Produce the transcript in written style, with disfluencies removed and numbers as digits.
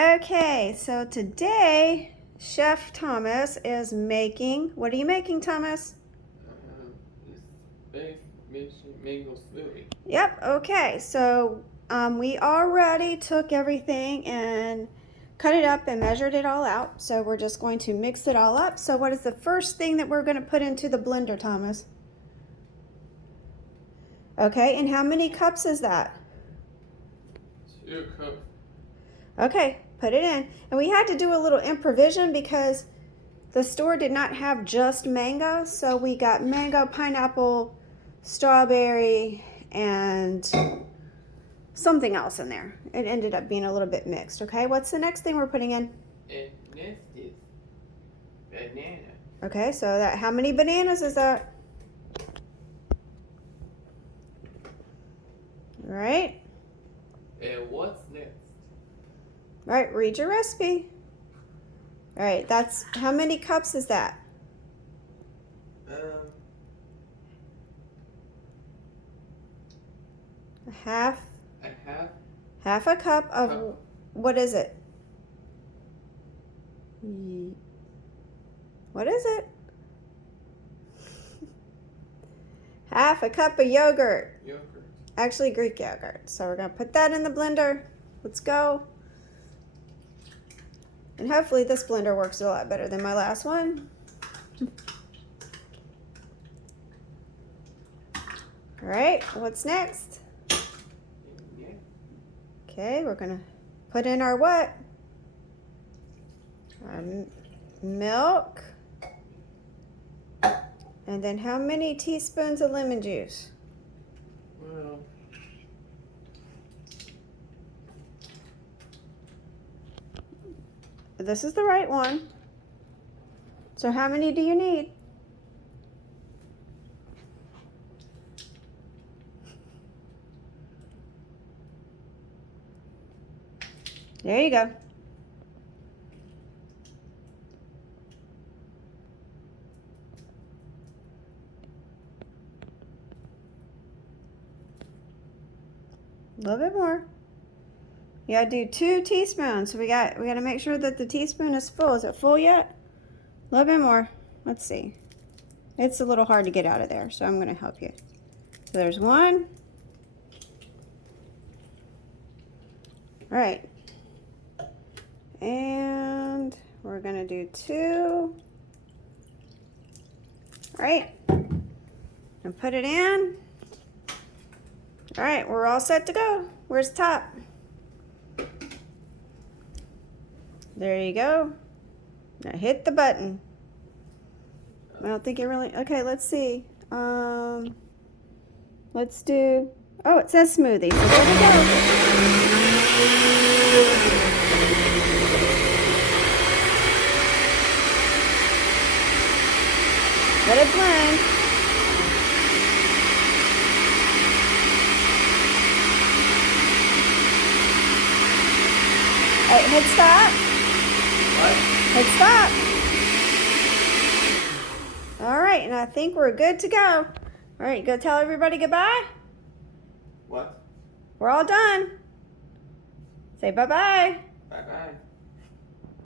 Okay, so today Chef Thomas is making, what are you making, Thomas? Space Mission Mango Smoothie. Yep, okay, so we already took everything and cut it up and measured it all out, so we're just going to mix it all up. So what is the first thing that we're going to put into the blender, Thomas? Okay, and how many cups is that? 2 cups. Okay, put it in. And we had to do a little improvisation because the store did not have just mango, so we got mango, pineapple, strawberry, and something else in there. It ended up being a little bit mixed, okay? What's the next thing we're putting in? And next is banana. Okay, so that, how many bananas is that? All right. And what's next? All right, read your recipe. All right, that's, how many cups is that? Half a cup of, what is it? What is it? Half a cup of yogurt. Actually, Greek yogurt. So we're going to put that in the blender. Let's go. And hopefully this blender works a lot better than my last one. All right, what's next? Okay, we're going to put in our what? Our milk. And then how many teaspoons of lemon juice? Well, this is the right one. So how many do you need? There you go. A little bit more. You gotta do 2 teaspoons. So we gotta make sure that the teaspoon is full. Is it full yet? A little bit more. Let's see. It's a little hard to get out of there, so I'm gonna help you. So there's 1. All right. And we're gonna do 2. All right. And put it in. All right, we're all set to go. Where's the top? There you go. Now hit the button. I don't think it really, okay, let's see. Let's do, oh, it says smoothie. So there we go. Let it blend. All right, hit stop. what? Hit stop. All right, and I think we're good to go. All right, go tell everybody goodbye. What? We're all done. Say bye-bye. Bye-bye.